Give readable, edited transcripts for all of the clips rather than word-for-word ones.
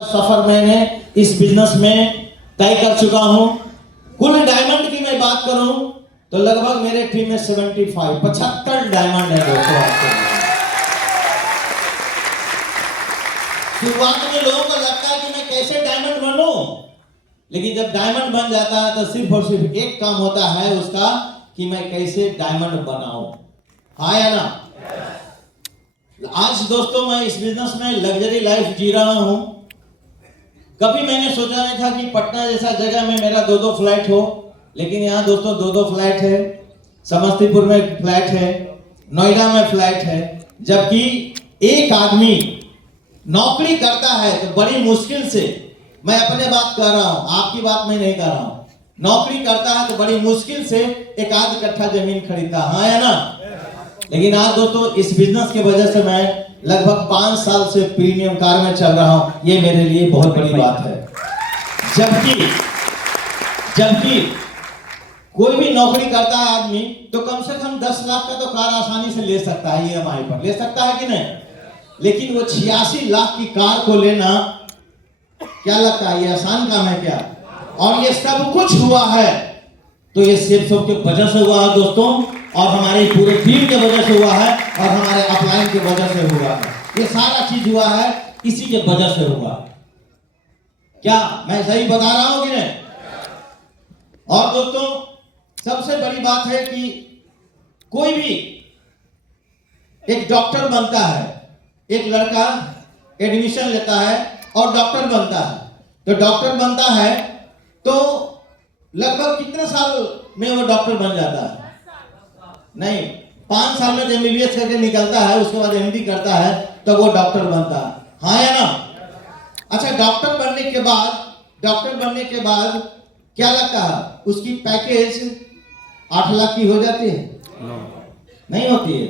सफर मैंने इस बिजनेस में तय कर चुका हूं। कुल डायमंड की मैं बात करूं तो लगभग मेरे टीम में 75 डायमंड है दोस्तों। आपके शुरुआत में लोगों को लगता है कि मैं कैसे डायमंड बनूं, लेकिन जब डायमंड बन जाता है तो सिर्फ और सिर्फ एक काम होता है उसका कि मैं कैसे डायमंड बनाऊं। हाँ या ना? आज दोस्तों मैं इस बिजनेस में लग्जरी लाइफ जी रहा हूं। कभी मैंने सोचा नहीं था कि पटना जैसा जगह में मेरा दो फ्लाइट हो, लेकिन यहाँ दोस्तों दो फ्लाइट है। समस्तीपुर में फ्लाइट है, नोएडा में फ्लाइट है। जबकि एक आदमी नौकरी करता है तो बड़ी मुश्किल से, मैं अपने बात कर रहा हूँ, आपकी बात मैं नहीं कर रहा हूँ, नौकरी करता है तो बड़ी मुश्किल से एक आध कट्ठा जमीन खरीदता। हाँ या ना? लेकिन आज दोस्तों इस बिजनेस की वजह से मैं लगभग 5 साल से प्रीमियम कार में चल रहा हूं। ये मेरे लिए बहुत बड़ी बात है। जबकि कोई भी नौकरी करता है आदमी तो कम से कम 10 लाख का तो कार आसानी से ले सकता है, ईएमआई पर ले सकता है कि नहीं? लेकिन वो 86 लाख की कार को लेना क्या लगता है, ये आसान काम है क्या? और ये सब कुछ हुआ है तो ये सिर्फ सबके वजह से हुआ है दोस्तों, और हमारी पूरे टीम के वजह से हुआ है, और हमारे अपलाइन के वजह से हुआ है। ये सारा चीज हुआ है इसी के वजह से हुआ। क्या मैं सही बता रहा हूं कि नहीं? और दोस्तों सबसे बड़ी बात है कि कोई भी एक डॉक्टर बनता है, एक लड़का एडमिशन लेता है और डॉक्टर बनता है। तो डॉक्टर बनता है तो लगभग कितने साल में वो डॉक्टर बन जाता है? नहीं, 5 साल में एमबीबीएस करके निकलता है, उसके बाद एमडी करता है तो वो डॉक्टर बनता है। हाँ या ना? अच्छा, डॉक्टर बनने के बाद क्या लगता है, उसकी पैकेज 8 लाख की हो जाती है? नहीं होती है।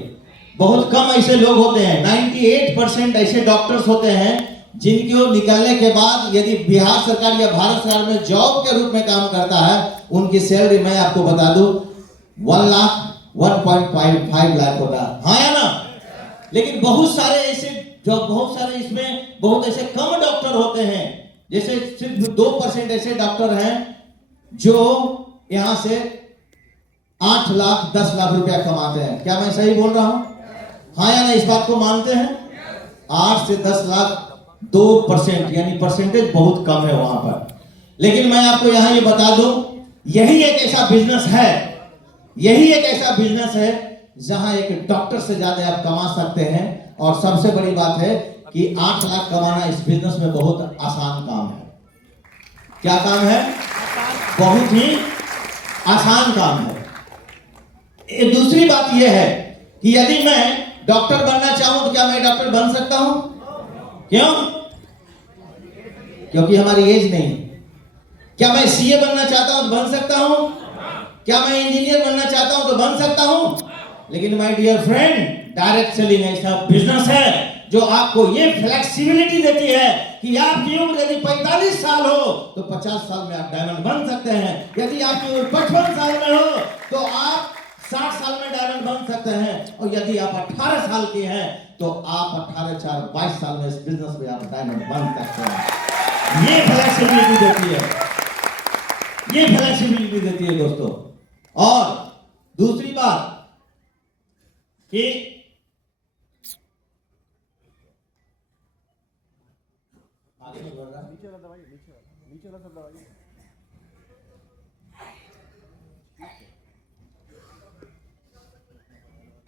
बहुत कम ऐसे लोग होते हैं, 98% ऐसे डॉक्टर्स होते हैं जिनको निकलने के बाद यदि बिहार सरकार या भारत सरकार में जॉब के रूप में काम करता है, उनकी सैलरी मैं आपको बता दूं 1.5 लाख होता है। हाँ या ना? लेकिन बहुत सारे इसमें बहुत ऐसे कम डॉक्टर होते हैं, जैसे सिर्फ 2% ऐसे डॉक्टर हैं जो यहां से 8 लाख 10 लाख रुपया कमाते हैं। क्या मैं सही बोल रहा हूं? हाँ या ना? इस बात को मानते हैं? 8 से 10 लाख 2%, यानी परसेंटेज बहुत कम है वहां पर। लेकिन मैं आपको यहां ये बता दूं, यही एक ऐसा बिजनेस है जहां एक डॉक्टर से ज्यादा आप कमा सकते हैं। और सबसे बड़ी बात है कि 8 लाख कमाना इस बिजनेस में बहुत आसान काम है। क्या काम है? बहुत ही आसान काम है। दूसरी बात यह है कि यदि मैं डॉक्टर बनना चाहूं तो क्या मैं डॉक्टर बन सकता हूं? क्यों? क्योंकि हमारी एज नहीं। क्या मैं सीए बनना चाहता हूं तो बन सकता हूं? क्या मैं इंजीनियर बनना चाहता हूं तो बन सकता हूं? लेकिन my dear friend, direct selling ऐसा बिजनेस है जो आपको ये फ्लेक्सिबिलिटी देती है कि आपकी उम्र यदि 45 साल हो तो 50 साल में आप डायमंड बन सकते हैं। यदि आपकी उम्र 55 साल में हो तो आप 60 साल में डायमंड बन सकते हैं। और यदि आप 18 साल के हैं तो आप 18 4 22 साल में इस बिजनेस में आप डायमंड बन सकते हैं। ये फ्लेक्सिबिलिटी देती है दोस्तों। और दूसरी बात कि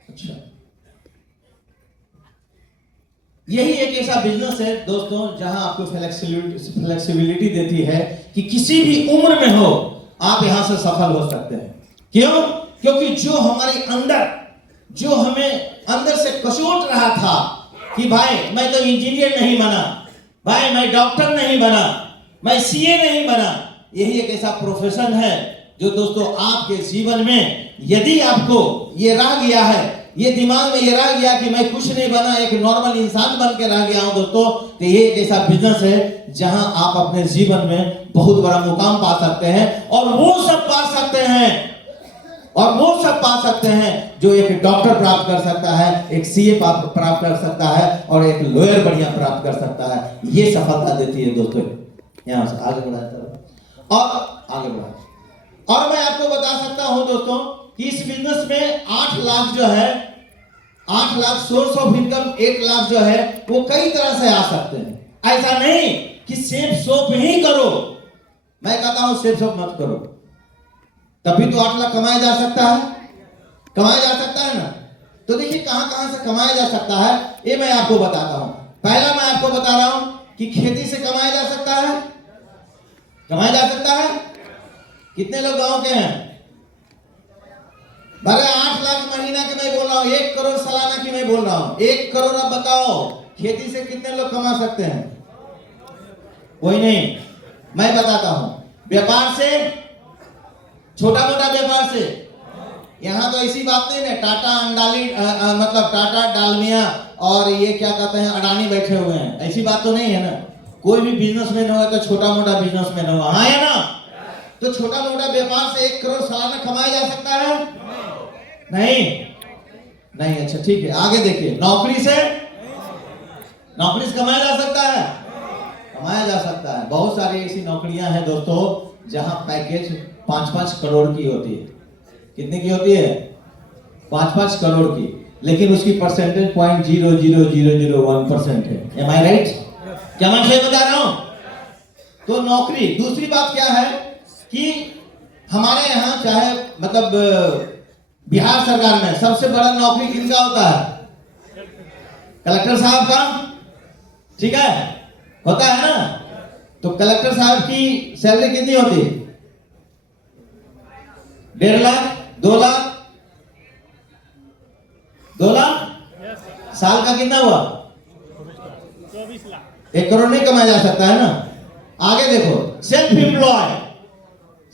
अच्छा, यही एक ऐसा बिजनेस है दोस्तों जहां आपको फ्लेक्सिबिलिटी देती है कि किसी भी उम्र में हो आप यहां से सफल हो सकते हैं। क्यों? क्योंकि जो हमें अंदर से कचोट रहा था कि भाई मैं तो इंजीनियर नहीं बना, भाई मैं डॉक्टर नहीं बना, मैं सीए नहीं बना, यही एक ऐसा प्रोफेशन है जो दोस्तों आपके जीवन में यदि आपको ये रह गया है, ये दिमाग में ये रह गया कि मैं कुछ नहीं बना, एक नॉर्मल इंसान बन के रह गया हूं दोस्तों, तो ये एक ऐसा बिजनेस है जहां आप अपने जीवन में बहुत बड़ा मुकाम पा सकते हैं। और वो सब पा सकते हैं और वो सब पा सकते हैं जो एक डॉक्टर प्राप्त कर सकता है, एक सीए प्राप्त कर सकता है और एक लॉयर बढ़िया प्राप्त कर सकता है। ये सफलता देती है दोस्तों। यहां से आगे बढ़ा और आगे बढ़ा। और मैं आपको बता सकता हूं दोस्तों कि इस बिजनेस में 8 लाख जो है, 8 lakh source of income 1 lakh जो है वो कई तरह से आ सकते हैं। ऐसा नहीं कि सेफ सोप ही करो। मैं कहता हूं सेफ सोप मत करो, तभी तो 8 लाख कमाया जा सकता है, कमाया जा सकता है ना। तो देखिए कहां कहां से कमाया जा सकता है, ये मैं आपको बताता हूं। पहला मैं आपको बता रहा हूं कि खेती से कमाया जा सकता है, कमाया जा सकता है। कितने लोग गांव के हैं? भले 8 लाख महीना के मैं बोल रहा हूं, 1 करोड़ सालाना की मैं बोल रहा हूं। 1 करोड़ अब बताओ खेती से कितने लोग कमा सकते हैं? कोई नहीं। मैं बताता हूं, व्यापार से, छोटा मोटा व्यापार से। यहां तो ऐसी बात नहीं है टाटा अंडाली मतलब टाटा डालमिया और ये क्या कहते हैं अडानी बैठे हुए हैं, ऐसी बात तो नहीं है ना। कोई भी बिजनेसमैन होगा तो छोटा मोटा बिजनेसमैन होगा, हाँ या ना। तो छोटा मोटा व्यापार से 1 करोड़ सालाना कमाया जा सकता है? नहीं नहीं। अच्छा ठीक है, आगे देखिए। नौकरी से, नौकरी से कमाया जा सकता है, कमाया जा सकता है। बहुत सारी ऐसी नौकरियां हैं दोस्तों जहां पैकेज 5-5 करोड़ की होती है। कितने की होती है? 5-5 करोड़ की, लेकिन उसकी परसेंटेज 0.00001% है। एम आई राइट? क्या मैं सही बता रहा हूं? तो नौकरी। दूसरी बात क्या है कि हमारे यहाँ चाहे मतलब बिहार सरकार में सबसे बड़ा नौकरी किनका होता है? कलेक्टर साहब का, ठीक है, होता है ना। तो कलेक्टर साहब की सैलरी कितनी होती है? 1.5 लाख, 2 लाख, 2 लाख। साल का कितना हुआ? 24 लाख। 1 करोड़ नहीं कमाया जा सकता है ना। आगे देखो, सेल्फ एम्प्लॉय।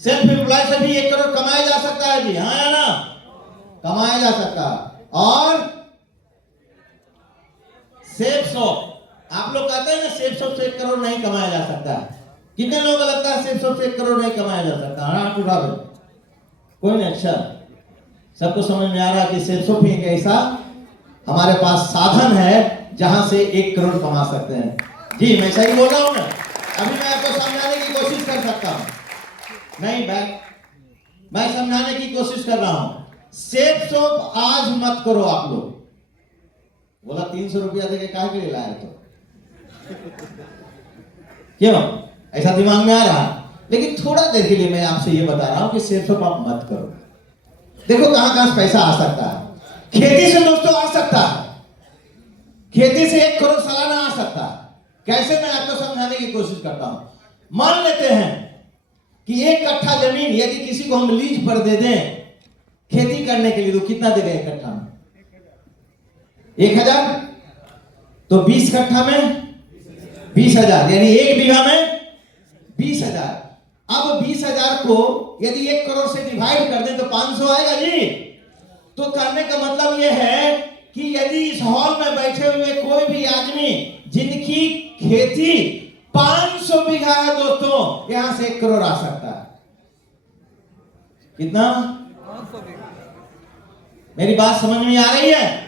सेल्फ एम्प्लॉय से भी 1 करोड़ कमाया जा सकता है जी, हाँ या ना? कमाया जा सकता है। और सेफ शॉप, आप लोग कहते हैं ना सेफ शॉप से 1 करोड़ नहीं कमाया जा सकता है। कितने लोगों को लगता है सेफ शॉप से 1 करोड़ नहीं कमाया जा सकता? हाँ उठा दो, कोई नहीं। अच्छा, सबको समझ में आ रहा है कि सेफ शॉप एक ऐसा हमारे पास साधन है जहां से 1 करोड़ कमा सकते हैं। जी मैं सही बोल रहा हूं ना? अभी मैं आपको समझाने की कोशिश कर सकता हूं, नहीं मैं समझाने की कोशिश कर रहा हूं। सेफ शॉप आज मत करो आप लोग। बोला 300 रुपया देके काहे के लिए लाए? तो क्यों ऐसा दिमाग में आ रहा? लेकिन थोड़ा देर के लिए मैं आपसे ये बता रहा हूं कि सेफ शॉप आप मत करो। देखो कहां कहां से पैसा आ सकता है। खेती से दोस्तों आ सकता है, खेती से 1 करोड़ सालाना आ सकता है। कैसे? मैं आपको समझाने की कोशिश करता हूं। मान लेते हैं कि 1 कट्ठा जमीन यदि किसी को हम लीज पर दे दें खेती करने के लिए, तो कितना देगा 1 कट्ठा में? 1000। तो 20 कट्ठा में 20,000, यानी 1 बीघा में 20,000। अब 20,000 को यदि 1 करोड़ से डिवाइड कर दें तो 500 आएगा जी। तो कहने का मतलब यह है कि यदि इस हॉल में बैठे हुए कोई भी आदमी जिनकी खेती 500 बीघा है दोस्तों, यहां से 1 करोड़ आ सकता है। कितना? 500 बीघा। मेरी बात समझ में आ रही है?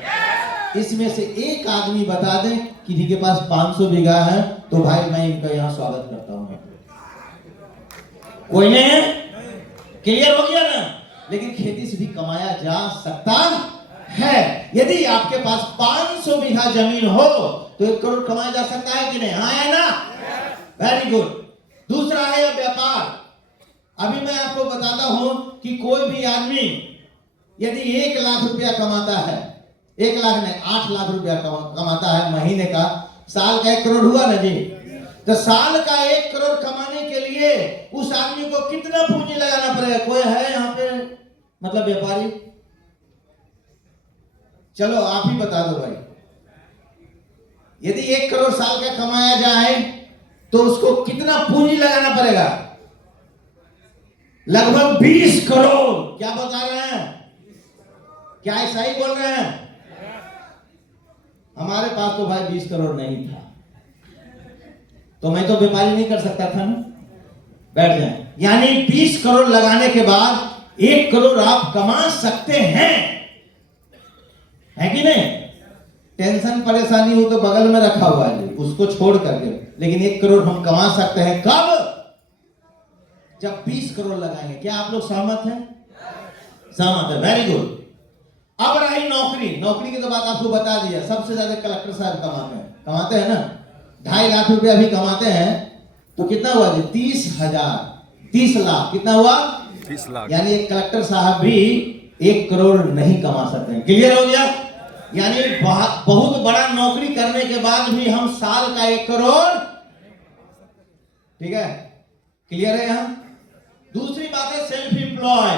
इसमें से एक आदमी बता दे किसी के पास 500 बीघा है तो भाई मैं इनका यहां स्वागत करता हूं। कोई नहीं है? क्लियर हो गया ना? लेकिन खेती से भी कमाया जा सकता है। यदि आपके पास 500 बीघा जमीन हो तो 1 करोड़ कमाया जा सकता है कि नहीं? हाँ है ना? Very good. दूसरा है व्यापार। अभी मैं आपको बताता हूं कि कोई भी आदमी यदि 1 लाख रुपया कमाता है, 1 लाख नहीं 8 लाख रुपया कमाता है महीने का, साल का 1 करोड़ हुआ ना जी। तो साल का 1 करोड़ कमाने के लिए उस आदमी को कितना पूंजी लगाना पड़ेगा? कोई है यहाँ पे मतलब व्यापारी? चलो आप ही बता दो भाई। यदि 1 करोड़ साल का कमाया जाए तो उसको कितना पूंजी लगाना पड़ेगा? लगभग 20 करोड़। क्या बता रहे हैं? क्या ऐसा ही बोल रहे हैं? हमारे पास तो भाई 20 करोड़ नहीं था, तो मैं तो व्यापारी नहीं कर सकता था ना। बैठ जाए। यानी 20 करोड़ लगाने के बाद 1 करोड़ आप कमा सकते हैं, है कि नहीं? टेंशन परेशानी हो तो बगल में रखा हुआ है, उसको छोड़ करके, लेकिन 1 करोड़ हम कमा सकते हैं कब? जब 20 करोड़ लगाएंगे। क्या आप लोग सहमत हैं? सहमत है, वेरी गुड। अब रही नौकरी। नौकरी की तो बात आपको बता दिया, सबसे ज्यादा कलेक्टर साहब कमाते हैं ना, 2.5 लाख रुपया अभी कमाते हैं। तो कितना हुआ जी? 30 लाख। कितना हुआ? 30 लाख। यानी एक कलेक्टर साहब भी 1 करोड़ नहीं कमा सकते हैं। क्लियर हो गया? यानी बहुत बड़ा नौकरी करने के बाद भी हम साल का 1 करोड़, ठीक है, क्लियर है? यहां दूसरी बात है सेल्फ एम्प्लॉय।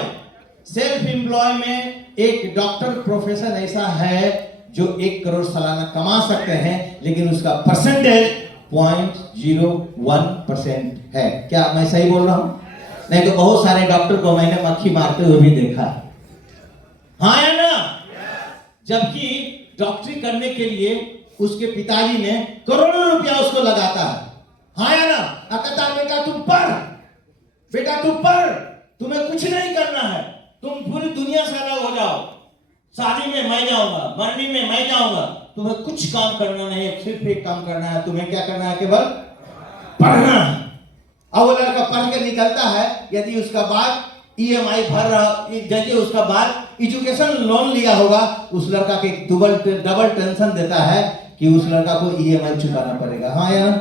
सेल्फ एम्प्लॉय में एक डॉक्टर प्रोफेशन ऐसा है जो 1 करोड़ सालाना कमा सकते हैं, लेकिन उसका परसेंटेज 0.01% है। क्या मैं सही बोल रहा हूं? नहीं तो बहुत सारे डॉक्टर को मैंने मक्खी मारते हुए भी देखा है, हाँ या ना? जबकि डॉक्टरी करने के लिए उसके पिताजी ने करोड़ों रुपया उसको लगाता है, हाँ या ना? कहता बेटा तू पढ़, बेटा तू पढ़, तुम्हें कुछ नहीं करना है, तुम पूरी दुनिया से अलग हो जाओ, शादी में मैं जाऊंगा, मरनी में मैं जाऊंगा, तुम्हें कुछ काम करना नहीं है, सिर्फ एक काम करना है, तुम्हें क्या करना है? केवल पढ़ना है। अब वो लड़का पढ़ के निकलता है, यदि उसका बाप EMI भर रहा, जैसे उसका बाप एजुकेशन लोन लिया होगा, उस लड़का के डबल टेंशन देता है कि उस लड़का को EMI चुकाना पड़ेगा, हाँ या ना?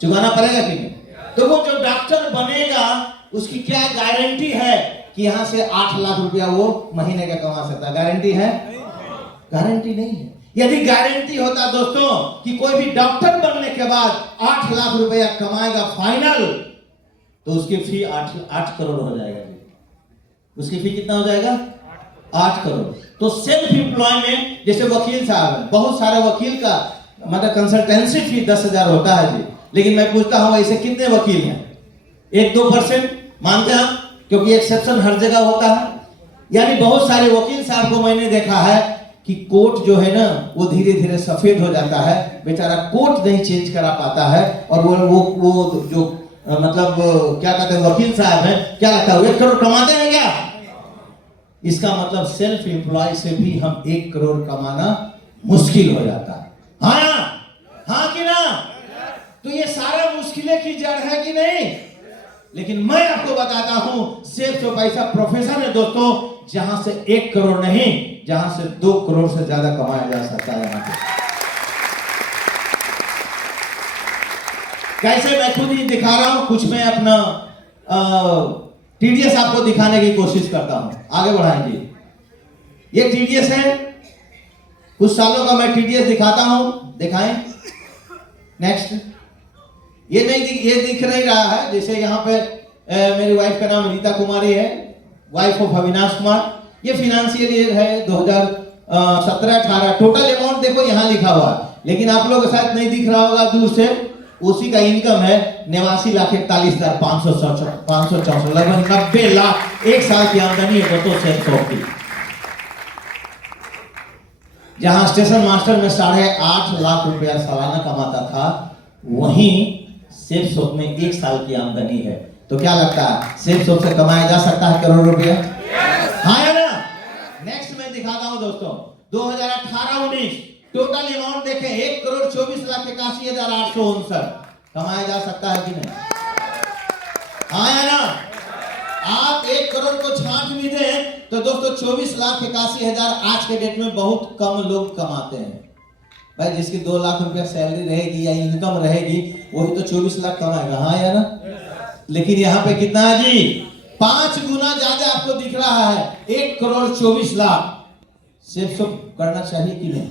चुकाना पड़ेगा कि नहीं? तो वो जो डॉक्टर बनेगा उसकी क्या गारंटी है कि यहां से 8 लाख रुपया वो महीने का कमा सकता है? गारंटी है? गारंटी नहीं है। यदि गारंटी होता दोस्तों कि कोई भी डॉक्टर बनने के बाद 8 लाख रुपया कमाएगा फाइनल, तो उसकी फी 8 करोड़ हो जाएगा। उसकी फी कितना हो जाएगा? 8 करोड़। तो सेल्फ एम्प्लॉय में जैसे वकील साहब है, बहुत सारे वकील का मतलब कंसल्टेंसी फी 10,000 होता है जी, लेकिन मैं पूछता हूं ऐसे कितने वकील हैं? 1-2% मानते हैं, क्योंकि एक्सेप्शन हर जगह होता है। यानी बहुत सारे वकील साहब को मैंने देखा है कि कोट जो है ना वो धीरे धीरे सफेद हो जाता है, बेचारा कोट नहीं चेंज करा पाता है, और वो जो मतलब क्या कहते हैं वकील साहब हैं, क्या लगता है 1 करोड़ कमाते हैं क्या? इसका मतलब सेल्फ एम्प्लॉय से भी हम 1 करोड़ कमाना मुश्किल हो जाता है, हाँ कि ना? तो ये सारा मुश्किलें की जड़ है कि नहीं? लेकिन मैं आपको बताता हूं सेल्फ तो ऐसा प्रोफेशन है दोस्तों जहां से 1 करोड़ नहीं, जहां से 2 करोड़ से ज्यादा कमाया जा सकता है। यहां पे कैसे मैं खुद ही दिखा रहा हूं, कुछ मैं अपना TDS आपको दिखाने की कोशिश करता हूं। आगे बढ़ाएंगे, ये TDS है, कुछ सालों का मैं TDS दिखाता हूं, दिखाएं नेक्स्ट। ये दिख नहीं रहा है, जैसे यहाँ पे मेरी वाइफ का नाम रीता कुमारी है, वाइफ ऑफ अविनाश कुमार। ये फाइनेंशियल ईयर है 2017-18। टोटल अमाउंट देखो यहाँ लिखा हुआ है, लेकिन आप लोग शायद नहीं दिख रहा होगा दूर से। उसी का इनकम है 89,41,564, लगभग 90 लाख 1 साल की आमदनी है दोस्तों सेल्फ शॉप की। जहां स्टेशन मास्टर में 8.5 लाख रुपया सालाना कमाता था, वहीं सेल्फ शॉप में 1 साल की आमदनी है। तो क्या लगता है सेल्फ शॉप से कमाया जा सकता है करोड़ रुपया? हाँ या ना? नेक्स्ट मैं दिखाता हूं दोस्तों 2018-19 टोटल अमाउंट देखें 1,24,81,859 कमाया जा सकता है कि नहीं? हाँ या ना? आप 1 करोड़ को छांट भी दें तो दोस्तों 24,81,000 आज के डेट में बहुत कम लोग कमाते हैं। भाई जिसकी 2 लाख रुपया सैलरी रहेगी या इनकम रहेगी वही तो 24 लाख कमाएगा, हाँ या ना? लेकिन यहाँ पे कितना है जी? 5 गुना ज्यादा आपको दिख रहा है, 1 करोड़ 24 लाख। सेल्फ शॉप करना चाहिए कि नहीं?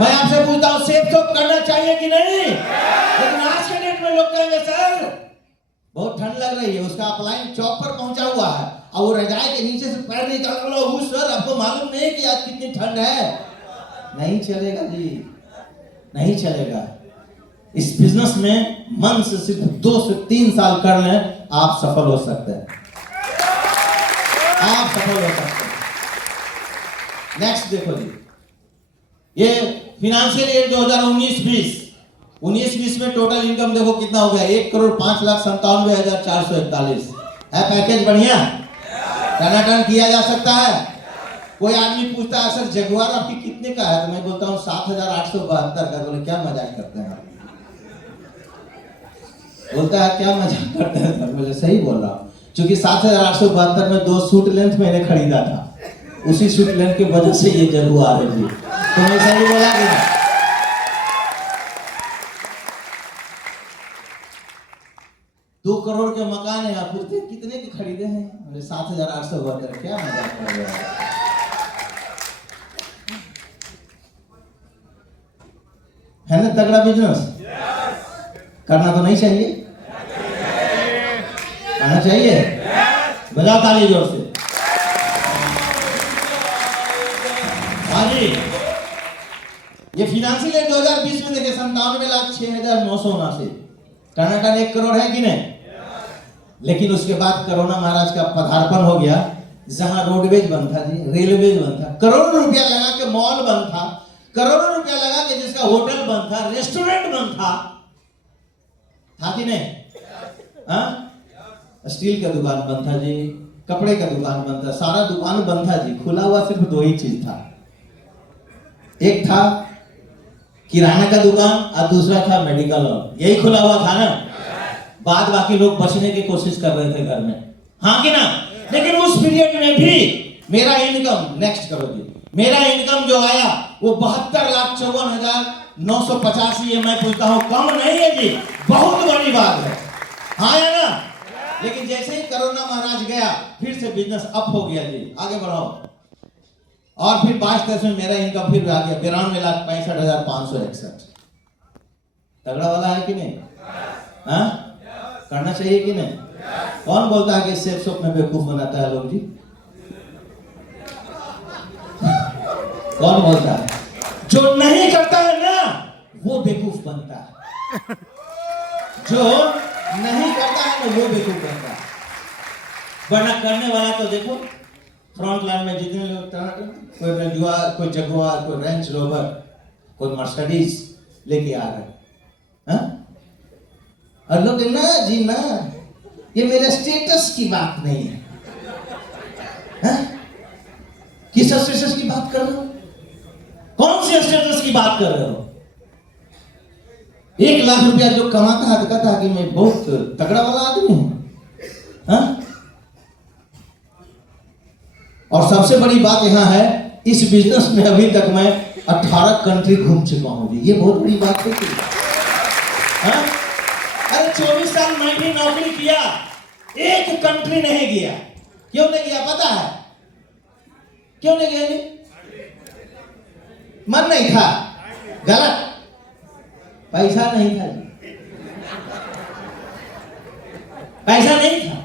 मैं आपसे पूछता हूं सेल्फ शॉप करना चाहिए कि नहीं? लेकिन आज के डेट में लोग कहेंगे सर बहुत ठंड लग रही है, उसका अपलाइन चौक पर पहुंचा हुआ है और वो रजाई के नीचे से पैर निकाल रहा हूं, सर आपको मालूम नहीं कि आज कितनी ठंड है? नहीं चलेगा जी, नहीं चलेगा। इस बिजनेस में मन से सिर्फ 2 से 3 साल कर लें, आप सफल हो सकते हैं, आप सफल हो सकते हैं। नेक्स्ट देखो जी, ये फाइनेंशियल ईयर 2019-20 में टोटल इनकम देखो कितना हो गया? 1,05,97,441 है। पैकेज बढ़िया, टनाटन किया जा सकता है। कोई आदमी पूछता है सर जगुआर आपकी कितने का है, तो मैं बोलता हूँ 7,872 का। बोले क्या मजाक करते हैं आप? बोलता है क्या मजाक करते हैं सर? बोले सही बोल रहा हूँ, क्योंकि 7,872 में 2 सूट लेंथ मैंने खरीदा था, उसी सूट लेंथ की वजह से ये जगुआर है जी। तो मैं सही बोला कि नहीं? 2 करोड़ के मकान है, आप पूछते कितने के खरीदे हैं? बोले 7,872। क्या मजाक कर रहे हैं? है ना तगड़ा बिजनेस? करना तो नहीं चाहिए? करना चाहिए? बजाओ ताली जोर से। हाँ जी, ये फिनेंशियल ईयर 2020 में देखिए 97,06,979। टनाटन 1 करोड़ है कि नहीं? लेकिन उसके बाद कोरोना महाराज का पदार्पण हो गया, जहां रोडवेज बंद था जी, रेलवेज बंद था, करोड़ों रुपया लगा के मॉल बंद था, करोड़ों रुपया लगा के जिसका होटल बंद था, रेस्टोरेंट बंद था कि नहीं? हाँ, स्टील का दुकान बंद था जी, कपड़े का दुकान बंद था, सारा दुकान बंद था जी। खुला हुआ सिर्फ 2 ही चीज था, एक था किराना का दुकान और दूसरा था मेडिकल हॉल। यही खुला हुआ था ना। बाद बाकी लोग बचने की कोशिश कर रहे थे घर में, हाँ कि ना? लेकिन उस पीरियड में भी मेरा इनकम, नेक्स्ट करो जी, मेरा इनकम जो आया वो 72,54,985। ये मैं पूछता हूँ कम नहीं है जी, बहुत बड़ी बात है, हाँ या ना? लेकिन जैसे ही कोरोना महाराज गया फिर से बिजनेस अप हो गया जी, आगे बढ़ाओ। और फिर 22-23 में मेरा इनकम फिर आ गया 92,65,561। तगड़ा वाला है कि नहीं? हाँ, करना चाहिए कि नहीं? कौन बोलता है कि सेफ शॉप में बेवकूफ बनाता है लोग जी? कौन बोलता है? जो नहीं करता है ना वो बेवकूफ बनता है, जो नहीं करता है ना वो बेवकूफ बनता है। वरना करने वाला तो देखो फ्रंट लाइन में जितने लोग, कोई रेजुआर, कोई जगुआर, कोई रेंज रोवर, कोई मर्सिडीज लेके आ रहे हैं, और लोग ना जी ना, ये मेरे स्टेटस की बात नहीं है, किस स्टेटस की बात कर रहे हो? कौन सी स्टेटस की बात कर रहे हो? 1 लाख रुपया जो कमाता है कहता है कि मैं बहुत तगड़ा वाला आदमी हूं। और सबसे बड़ी बात यहां है, इस बिजनेस में अभी तक मैं 18 कंट्री घूम चुका हूं जी। ये बहुत बड़ी बात है। अरे 24 साल मैं भी नौकरी किया, एक कंट्री नहीं गया। क्यों नहीं गया पता है? क्यों नहीं गया जी? मन नहीं था, गलत, पैसा नहीं था जी, पैसा नहीं था।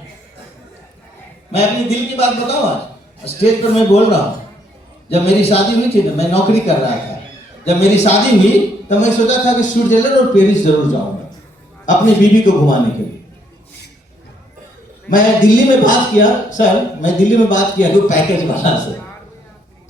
मैं अपनी दिल की बात बताऊं, आज स्टेज पर मैं बोल रहा हूं। जब मेरी शादी हुई थी ना, मैं नौकरी कर रहा था, जब मेरी शादी हुई तो मैं सोचा था कि स्विट्जरलैंड और पेरिस जरूर जाऊंगा अपनी बीवी को घुमाने के लिए। मैं दिल्ली में बात किया, सर मैं दिल्ली में बात किया कोई पैकेज वाला से,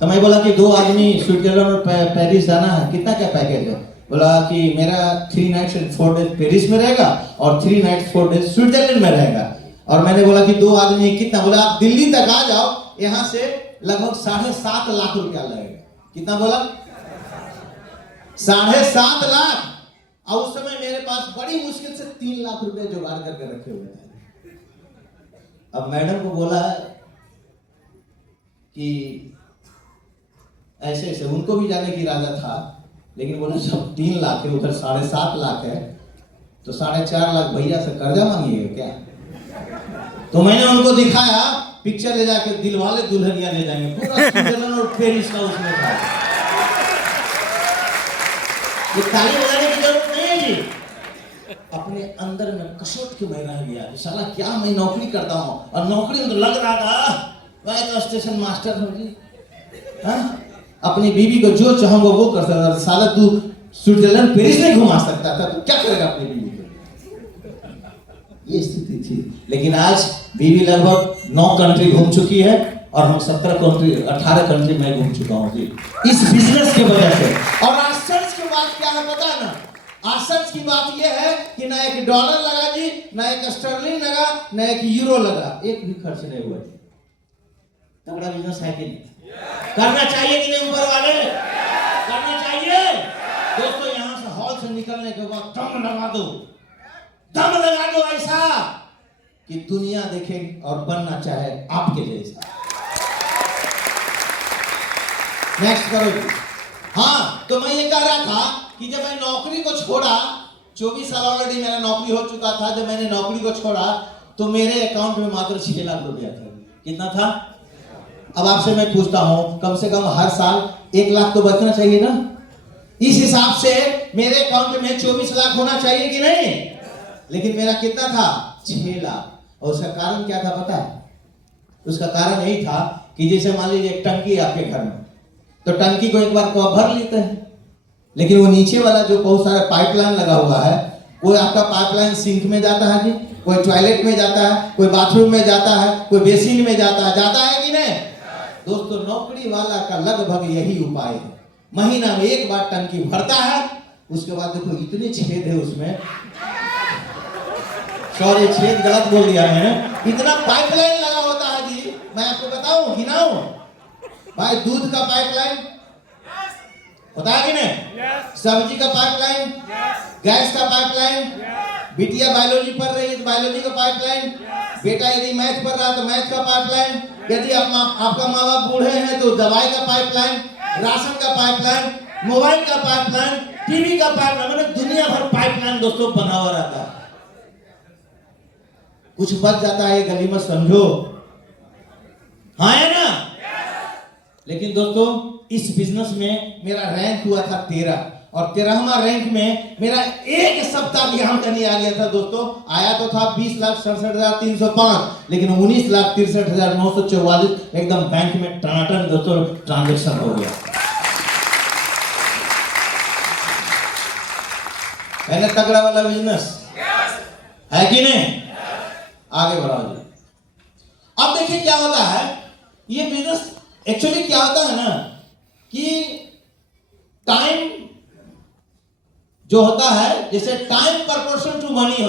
तो मैं बोला कि 2 आदमी स्विट्जरलैंड और पेरिस जाना है, कितना क्या पैकेज है? बोला कि मेरा 3 नाइट्स एंड 4 डेज पेरिस में रहेगा और 3 नाइट्स 4 डेज स्विट्जरलैंड में रहेगा। और मैंने बोला कि 2 आदमी कितना? बोला आप दिल्ली तक आ जाओ, यहां से लगभग 7.5 लाख रुपया लगेगा। कितना बोला? 7.5 लाख। और उस समय मेरे पास बड़ी मुश्किल से 3 लाख रुपए जुगाड़ करके रखे हुए थे। अब मैडम को बोला कि ऐसे ऐसे, उनको भी जाने की इरादा था, लेकिन बोला जब 3 लाख है, उधर 7.5 लाख है, तो 4.5 लाख भैया से कर्जा मांगिएगा क्या? तो मैंने उनको दिखाया पिक्चर ले जाके, दिलवाले दुल्हनिया ले जाएंगे, पूरा स्विट्जरलैंड और पेरिस का उसमें था। ये ताली बजाने की जरूरत नहीं है जी। अपने अंदर में कसौट के मैं रह गया, साला क्या मैं नौकरी करता हूँ, और नौकरी में तो लग रहा था मैं तो स्टेशन मास्टर हूँ जी। अपनी बीवी को जो चाहूंगा वो कर सकता था। साला तू स्विट्जरलैंड पेरिस नहीं घुमा सकता था, तो क्या करेगा अपनी बीवी को? ये स्थिति थी। लेकिन आज बीवी लगभग 9 कंट्री घूम चुकी है और हम 18 कंट्री मैं घूम चुका हूँ जी, इस बिजनेस की वजह से। और आश्चर्य की बात क्या है पता है ना? आश्चर्य की बात यह है कि ना एक डॉलर लगा जी, ना एक स्टर्लिंग लगा, ना एक यूरो लगा, एक भी खर्च नहीं हुआ। तगड़ा बिजनेस है कि नहीं? करना चाहिए कि नहीं? ऊपर वाले करना चाहिए। दोस्तों यहां से हॉल से निकलने के बाद दम लगा दो ऐसा कि दुनिया देखे और बनना चाहे आपके जैसा। नेक्स्ट करो जी। हाँ, तो मैं ये कह रहा था कि जब मैं नौकरी को छोड़ा, 24 साल ऑलरेडी मेरा नौकरी हो चुका था। जब मैंने नौकरी को छोड़ा तो मेरे अकाउंट में मात्र 6 लाख रुपया था। कितना था? अब आपसे मैं पूछता हूं, कम से कम हर साल 1 लाख तो बचना चाहिए ना? इस हिसाब से मेरे अकाउंट में 24 लाख होना चाहिए कि नहीं? लेकिन मेरा कितना था? 6 लाख। और उसका कारण क्या था पता है? उसका कारण यही था कि जैसे मान लीजिए एक टंकी है आपके घर में, तो टंकी को एक बार को भर लेते हैं, लेकिन वो नीचे वाला जो बहुत सारा पाइपलाइन लगा हुआ है, वो आपका पाइपलाइन सिंक में जाता है जी, कोई टॉयलेट में जाता है, कोई बाथरूम में जाता है, कोई बेसिन में जाता है कि नहीं? दोस्तों नौकरी वाला का लगभग यही उपाय है। महीना में एक बार टंकी भरता है, उसके बाद देखो इतने छेद है उसमें, सॉरी छेद गलत बोल दिया मैंने, इतना पाइपलाइन लगा होता है जी। मैं आपको बताऊं, गिनाऊं भाई, दूध का पाइपलाइन पता है कि नहीं? सब्जी का पाइपलाइन, गैस का पाइपलाइन, बिटिया बायोलॉजी पढ़ रही है तो बायोलॉजी का पाइपलाइन, बेटा यदि मैथ पढ़ रहा है तो मैथ का पाइपलाइन, यदि आपका माँ बाप बूढ़े हैं तो दवाई का पाइपलाइन, राशन का पाइपलाइन, मोबाइल का पाइपलाइन, टीवी का पाइपलाइन, मतलब दुनिया भर पाइपलाइन दोस्तों बना हुआ रहता है। कुछ बच जाता है गली में, समझो, हाँ है ना? लेकिन दोस्तों इस बिजनेस में मेरा रैंक हुआ था 13, और 13वां रैंक में मेरा एक सप्ताह भी आमदनी आ गया था दोस्तों। आया तो था 20,67,305, लेकिन 19,63,944 एकदम बैंक में टनाटन दोस्तों ट्रांजेक्शन हो गया। है ना तगड़ा वाला बिजनेस? है कि नहीं? आगे बढ़ाओ जी। अब देखिए क्या होता है, ये बिजनेस एक्चुअली क्या होता है ना कि टाइम जो होता है, जैसे टाइम प्रपोर्शन टू मनी